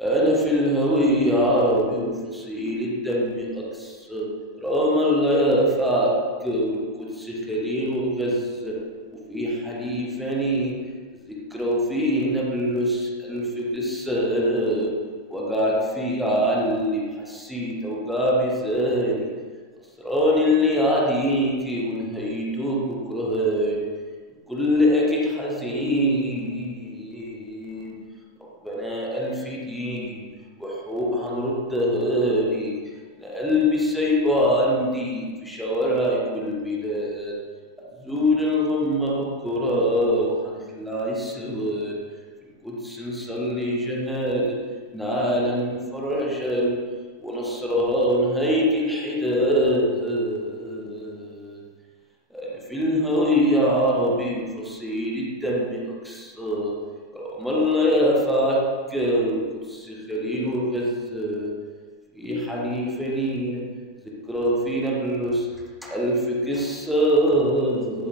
أنا في الهوية عربي وفصيل الدم أقصى. رام الله يرفعك والقدس خليل وغزة، وفي حليفني ذكرى وفي نابلس ألف قصة. أنا وجعك في علم حسيت وجع ميزاني، خسران اللي يعديكي ونهايته بكرة هاني. كل أكيد حزين، ربنا ألف دين وحروب هنردها لي. أنا قلبي سايبه عندي في شوارعك والبلاد، هتزول الغمة بكرة وهنخلع السواد. في القدس نصلي جهاد نعلم فرجا ونصرها نهاية الحداد. أنا في الهوية عربي وفصيل الدم أقصى. رغم الله يرفعك والقدس خليل وغزة، في حليف لينا ذكرى في نابلس ألف قصة.